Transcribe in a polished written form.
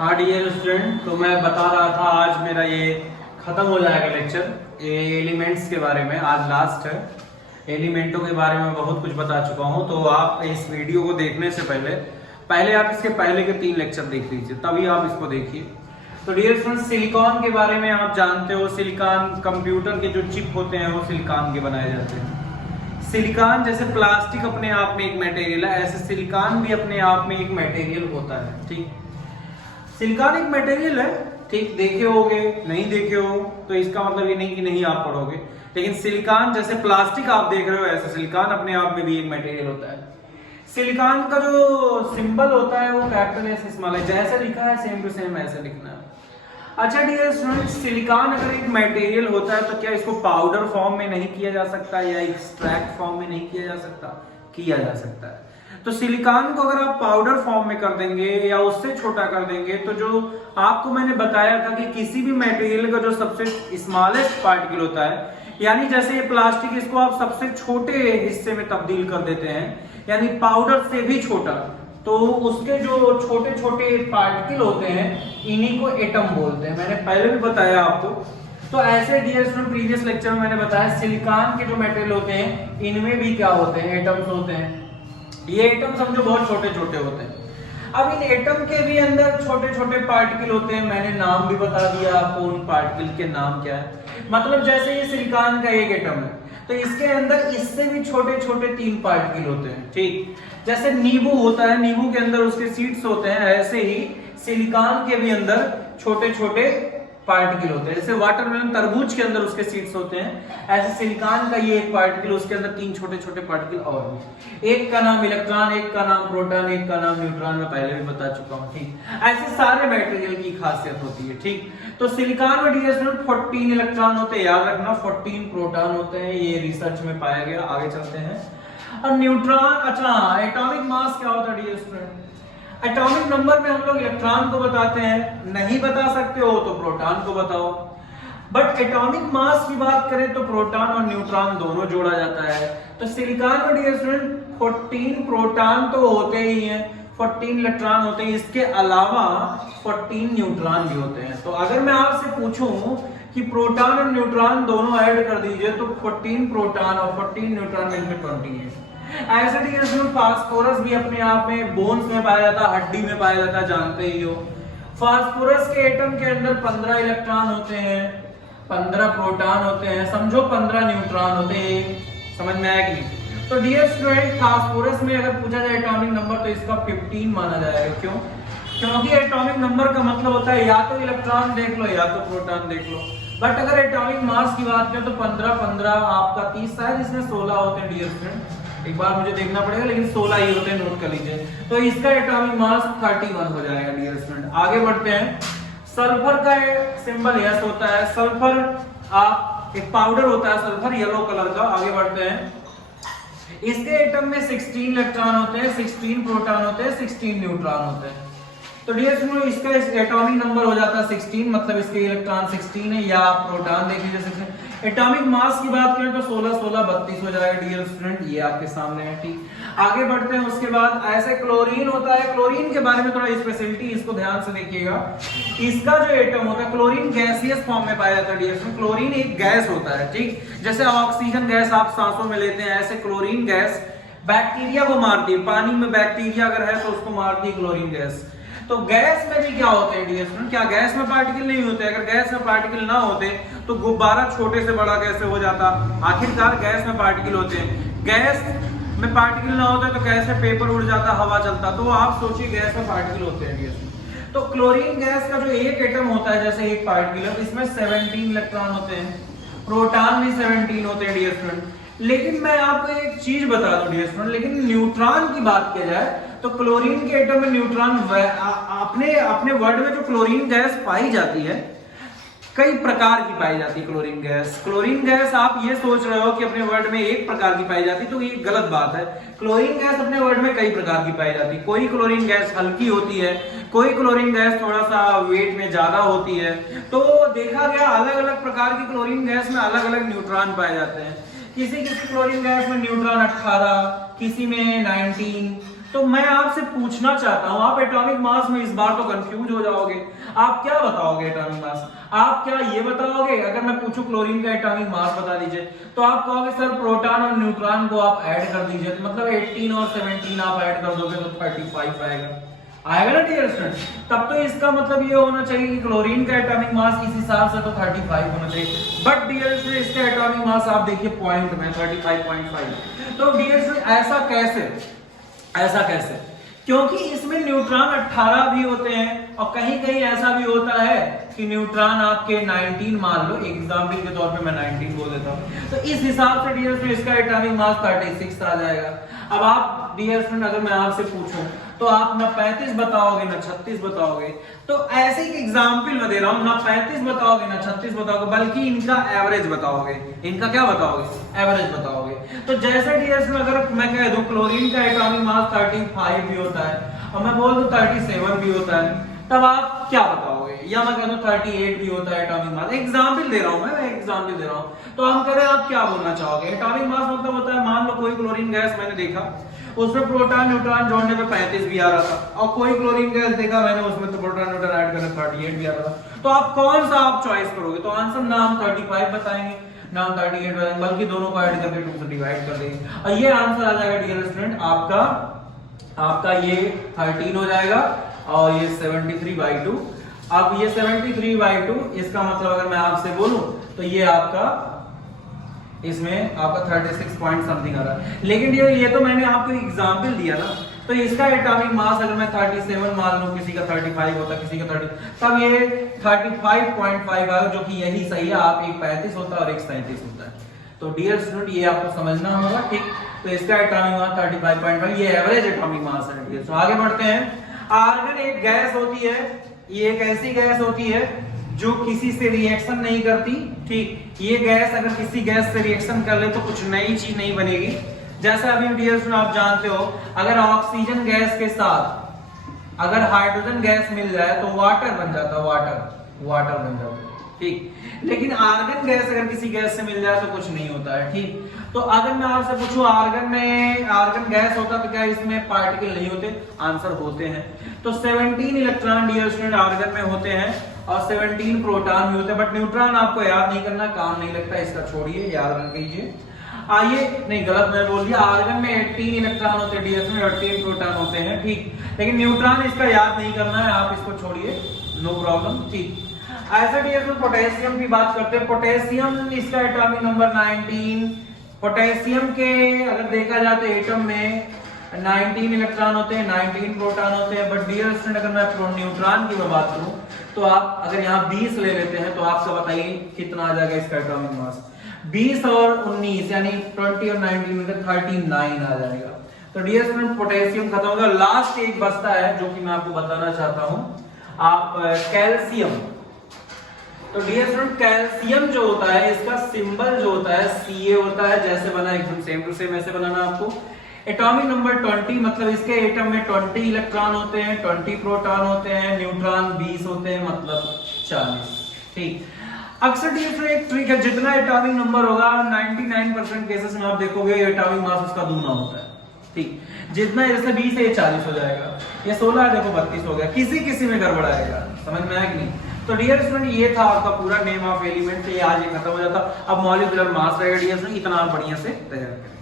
हाँ dear student, तो मैं बता रहा था आज मेरा ये खत्म हो जाएगा लेक्चर एलिमेंट्स के बारे में। आज लास्ट है। एलिमेंटों के बारे में बहुत कुछ बता चुका हूँ, तो आप इस वीडियो को देखने से पहले आप इसके पहले के 3 लेक्चर देख लीजिए, तभी आप इसको देखिए। तो डियर स्टूडेंट, सिलिकॉन के बारे में आप जानते हो, सिलिकॉन कंप्यूटर के जो चिप होते हैं वो सिलिकॉन के बनाए जाते हैं। सिलिकॉन जैसे प्लास्टिक अपने आप में एक मटेरियल है, ऐसे सिलिकॉन भी अपने आप में एक मटेरियल होता है। ठीक, सिलिकॉन एक मटेरियल है। ठीक, देखे होगे, नहीं देखे हो तो इसका मतलब ये नहीं कि नहीं आप पढ़ोगे, लेकिन सिलिकॉन जैसे प्लास्टिक आप देख रहे हो, ऐसे सिलिकॉन अपने आप में भी एक मटेरियल होता है। सिलिकॉन का जो सिंबल होता है वो कैपिटल एस स्मॉल है, जैसे लिखा है सेम टू सेम ऐसे लिखना है। अच्छा डियर स्टूडेंट्स, सिलिकॉन अगर एक मटेरियल होता है तो क्या इसको पाउडर फॉर्म में नहीं किया जा सकता या एक्सट्रैक्ट फॉर्म में नहीं किया जा सकता? किया जा सकता है। तो सिलिकॉन को अगर आप पाउडर फॉर्म में कर देंगे या उससे छोटा कर देंगे, तो जो आपको मैंने बताया था कि किसी भी मटेरियल का जो सबसे स्मॉलेस्ट पार्टिकल होता है, यानी जैसे ये प्लास्टिक, इसको आप सबसे छोटे हिस्से में तब्दील कर देते हैं, यानी पाउडर से भी छोटा, तो उसके जो छोटे छोटे पार्टिकल होते हैं इन्हीं को एटम बोलते हैं। मैंने पहले भी बताया आपको। तो ऐसे डियर स्टूडेंट, प्रीवियस लेक्चर में मैंने बताया सिलिकॉन के जो मेटेरियल होते हैं इनमें भी क्या होते हैं? एटम्स होते हैं। ये एटम समझो बहुत छोटे छोटे होते हैं। अब इन एटम के भी अंदर छोटे छोटे पार्टिकल होते हैं। मैंने नाम भी बता दिया आपको, उन पार्टिकल के नाम क्या है। मतलब जैसे ये सिलिकॉन का एक एटम है, तो इसके अंदर इससे भी छोटे छोटे 3 पार्टिकल होते हैं। ठीक, जैसे नींबू होता है, नींबू के अंदर उसके सीड्स होते हैं, ऐसे ही सिलिकॉन के भी अंदर छोटे छोटे पार्टिकल होते हैं। जैसे वाटरमेलन, तरबूज के अंदर उसके सीड्स होते हैं, ऐसे सिलिकॉन का ये एक पार्टिकल, उसके अंदर 3 छोटे छोटे पार्टिकल और भी। एक का नाम इलेक्ट्रॉन, एक का नाम प्रोटॉन, एक का नाम न्यूट्रॉन, मैं पहले भी बता चुका हूँ। ठीक, ऐसे सारे मटेरियल की खासियत होती है। ठीक, तो सिलिकॉन में डियर स्टूडेंट 14 इलेक्ट्रॉन होते हैं, याद रखना 14 प्रोटॉन होते हैं, ये रिसर्च में पाया गया। आगे चलते हैं। और न्यूट्रॉन, अच्छा एटॉमिक मास क्या होता है डियर स्टूडेंट? एटॉमिक नंबर में हम लोग इलेक्ट्रॉन को बताते हैं, नहीं बता सकते हो तो प्रोटॉन को बताओ। बट एटॉमिक मास की बात करें तो प्रोटॉन और न्यूट्रॉन दोनों जोड़ा जाता है। तो सिलिकॉन में डियर स्टूडेंट 14 प्रोटॉन तो होते ही हैं, 14 इलेक्ट्रॉन होते हैं, इसके अलावा 14 न्यूट्रॉन भी होते हैं। तो अगर मैं आपसे पूछूं कि प्रोटॉन और न्यूट्रॉन दोनों ऐड कर दीजिए तो 14 प्रोटॉन और 14 न्यूट्रॉन मिलकर 20 है। ऐसे फास्फोरस भी अपने आप में बोन्स में पाया जाता है, हड्डी में पाया जाता है, जानते ही हो। फास्फोरस के एटम के अंदर 15 इलेक्ट्रॉन होते हैं, 15 प्रोटॉन होते हैं, समझो 15 न्यूट्रॉन होते हैं। समझ में आया कि नहीं? तो डियर स्टूडेंट, फास्फोरस में अगर पूछा जाए एटॉमिक नंबर तो इसका 15 माना जाएगा। क्यों? क्योंकि एटॉमिक नंबर का मतलब होता है या तो इलेक्ट्रॉन देख लो या तो प्रोटॉन देख लो। बट अगर एटॉमिक मास की बात करें तो 15 15 आपका 30 शायद इसमें 16 होते हैं डियर स्टूडेंट, एक बार मुझे देखना पड़ेगा, लेकिन 16 ही होते हैं, नोट कर लीजिए। तो इसका एटॉमिक मास 31 हो जाएगा डियर स्टूडेंट। आगे बढ़ते हैं। सल्फर का सिंबल यस होता है। सल्फर आप एक पाउडर होता है सल्फर, येलो कलर का। आगे बढ़ते हैं। इसके एटम में 16 इलेक्ट्रॉन होते हैं, 16 प्रोटॉन होते हैं, 16 न्यूट्रॉन होते हैं। तो डियर स्टूडेंट, इसका एटॉमिक नंबर हो जाता है 16, मतलब इसके इलेक्ट्रॉन 16 है, या आप प्रोटॉन देख लीजिए 16। एटॉमिक मास की बात करें तो 16 16 32 हो जाएगा डियर स्टूडेंट, ये आपके सामने है। ठीक, आगे बढ़ते हैं। उसके बाद ऐसे क्लोरीन होता है। क्लोरीन के बारे में थोड़ा स्पेशलिटी, इसको ध्यान से देखिएगा। इसका जो एटम होता है, क्लोरीन गैसियस फॉर्म में पाया जाता है डियर स्टूडेंट। क्लोरीन एक गैस होता है। ठीक, जैसे ऑक्सीजन गैस आप सांसों में लेते हैं, ऐसे क्लोरीन गैस बैक्टीरिया को मारती है। पानी में बैक्टीरिया अगर है तो उसको मारती है क्लोरीन गैस। तो गैस में भी क्या होते हैं डियर स्टूडेंट? क्या गैस में पार्टिकल नहीं होते? अगर गैस में पार्टिकल ना होते तो गुब्बारा छोटे से बड़ा कैसे हो जाता? आखिरकार गैस में पार्टिकल होते हैं। गैस में पार्टिकल ना होता तो कैसे पेपर उड़ जाता, हवा चलता? तो आप सोचिए गैस में पार्टिकल होते हैं डियर स्टूडेंट। तो क्लोरीन गैस का जो एक एटम होता है, जैसे एक पार्टिकल है, इसमें 17 इलेक्ट्रॉन होते हैं, प्रोटॉन भी 17 होते हैं डियर स्टूडेंट। लेकिन मैं आपको एक चीज बता दूं डियर स्टूडेंट, लेकिन न्यूट्रॉन की बात की जाए तो क्लोरीन के एटम में न्यूट्रॉन अपने वर्ड में जो क्लोरीन गैस पाई जाती है, कई प्रकार की पाई जाती है क्लोरीन गैस। क्लोरीन गैस आप ये सोच रहे हो कि अपने वर्ड में एक प्रकार की पाई जाती, तो ये गलत बात है। क्लोरीन गैस अपने वर्ड में कई प्रकार की पाई जाती है। कोई क्लोरीन गैस हल्की होती है, कोई क्लोरीन गैस थोड़ा सा वेट में ज्यादा होती है। तो देखा गया अलग अलग प्रकार की क्लोरीन गैस में अलग अलग न्यूट्रॉन पाए जाते हैं। किसी किसी क्लोरीन गैस में न्यूट्रॉन 18, किसी में 19, तो मैं आपसे पूछना चाहता हूं, आप एटॉमिक मास में इस बार तो कंफ्यूज हो जाओगे। आप क्या बताओगे एटॉमिक मास? आप क्या ये बताओगे, अगर मैं पूछूं क्लोरीन का एटॉमिक मास बता दीजिए, तो आप कहोगे सर प्रोटॉन और न्यूट्रॉन को आप ऐड कर दीजिए, तो मतलब 18 और 17 आप ऐड कर दोगे तो 35 आएगा ना डियर स्टूडेंट। तब तो इसका मतलब ये होना चाहिए कि क्लोरीन का एटॉमिक मास इस हिसाब से तो 35 होना चाहिए। बट डियर स्टूडेंट इसका एटॉमिक मास आप देखिए पॉइंट में 35.5। तो डियर स्टूडेंट ऐसा कैसे? क्योंकि इसमें न्यूट्रॉन 18 भी होते हैं और कहीं कहीं ऐसा भी होता है कि न्यूट्रॉन आपके 19, मान लो एग्जांपल के तौर पे मैं 19 बोल देता हूं, तो इस हिसाब से डियर स्टूडेंट इसका एटॉमिक मास 36 आ जाएगा। अब आप डियर स्टूडेंट अगर मैं आपसे पूछूं तो आप ना 35 बताओगे ना 36 बताओगे, तो ऐसे ही एग्जांपल मैं दे रहा हूं, ना 35 बताओगे ना 36 बताओगे, बल्कि इनका एवरेज बताओगे। इनका क्या बताओगे? एवरेज बताओगे। तो जैसे डियर स्टूडेंट अगर मैं कह दूं क्लोरीन का एटॉमिक मास 35 भी होता है और मैं बोल दूं 37 भी होता है, तब आप क्या बताओगे? या मैं कह दूं 38 भी होता है एटॉमिक मास, एग्जांपल दे रहा हूं मैं, एग्जांपल दे रहा हूं। तो हम कह रहे हैं आप क्या बोलना चाहोगे? एटॉमिक मास मतलब होता है, मान लो कोई क्लोरीन गैस मैंने देखा, उसमें प्रोटॉन न्यूट्रॉन जोड़ने पे 35 भी आ रहा था, और कोई क्लोरीन गैस देखा मैंने, उसमें तो प्रोटॉन न्यूट्रॉन ऐड करने 38 भी आ रहा था। तो आप कौन सा आप चॉइस करोगे? तो आंसर ना हम 35 बताएंगे ना हम 38 बताएंगे, बल्कि दोनों को ऐड करके 2 से डिवाइड कर देंगे और ये आंसर आ जाएगा डियर स्टूडेंट आपका ये 13 हो जाएगा और ये 73/2। अब ये 73/2 इसका मतलब अगर मैं आपसे बोलूं तो ये आपका इसमें आपका 36 पॉइंट समथिंग आ रहा है। लेकिन ये तो मैंने आपको एग्जांपल दिया ना, तो इसका एटॉमिक मास अगर मैं 37 मान लूं, किसी का 35 होता किसी का 30, तब ये 35.5 आएगा, जो कि यही सही है। आप एक 35 होता है और एक 37 होता है। तो डियर स्टूडेंट ये आपको समझना होगा, ठीक। तो इसका एटॉमिक मास 35.5, ये एवरेज एटॉमिक मास है डियर। तो आगे बढ़ते हैं। आर्गन एक गैस होती है, ये एक ऐसी गैस होती है जो किसी से रिएक्शन नहीं करती, ठीक। ये गैस अगर किसी गैस से रिएक्शन कर ले तो कुछ नई चीज नहीं बनेगी। जैसा अभी डियर स्टूडेंट आप जानते हो, अगर ऑक्सीजन गैस के साथ अगर हाइड्रोजन गैस मिल जाए तो वाटर बन जाता है, वाटर बन जाता है, ठीक। लेकिन आर्गन गैस अगर किसी गैस से मिल जाए तो कुछ नहीं होता है, ठीक। तो अगर मैं आपसे पूछूं आर्गन गैस होता तो क्या इसमें पार्टिकल नहीं होते? आंसर होते हैं। तो 17 इलेक्ट्रॉन डियर स्टूडेंट आर्गन में होते हैं और 17 प्रोटॉन भी होते हैं, बट न्यूट्रॉन आपको याद नहीं करना, काम नहीं लगता, इसका छोड़िए, याद रख लीजिए। आइए, नहीं गलत मैं बोल दिया, आर्गन में 18 इलेक्ट्रॉन होते हैं डियर स्टूडेंट, 18 प्रोटॉन होते हैं, ठीक। लेकिन न्यूट्रॉन इसका याद नहीं करना है, आप इसको छोड़िए, नो प्रॉब्लम, ठीक। ऐसा डियर स्टूडेंट पोटेशियम की बात करते हैं। पोटेशियम इसका एटॉमिक नंबर 19। पोटेशियम के अगर देखा जाए तो एटम में 19 इलेक्ट्रॉन होते हैं, 19 प्रोटॉन होते हैं। बट डियर स्टूडेंट अगर मैं न्यूट्रॉन की मैं बात करूं तो आप अगर यहाँ 20 ले लेते हैं तो आपसे बताइए कितना आ जाएगा इसका एटॉमिक मास? 20 और 19 यानी 20 और 19 मिलकर 39 आ जाएगा। तो डियर स्टूडेंट पोटेशियम खत्म होगा। लास्ट एक बचता है जो कि मैं आपको बताना चाहता हूं, आप कैल्शियम। तो डियर स्टूडेंट कैल्शियम जो होता है इसका सिंबल जो होता है Ca होता है, जैसे बना एकदम सेम टू सेम ऐसे बनाना आपको। एटॉमिक नंबर 20, मतलब इसके एटम में 20 इलेक्ट्रॉन होते हैं, 20 प्रोटॉन होते हैं, न्यूट्रॉन 20 होते हैं, मतलब 40, ठीक। अक्सर एक ट्रिक है, जितना एटॉमिक नंबर होगा 99% केसेस में आप देखोगे एटॉमिक मास उसका दूना होता है, ठीक। जितना जैसे 20 है ये 40 हो जाएगा, ये 16 है देखो 32 हो गया, किसी में गड़बड़ आएगा, समझ में आया कि नहीं? तो डियर स्टूडेंट ये था आपका पूरा नेम ऑफ एलिमेंट, ये आज ये खत्म हो जाता। अब मॉलिक्यूलर मास रहेगा डियर स्टूडेंट, इतना आप बढ़िया से तैयार करें।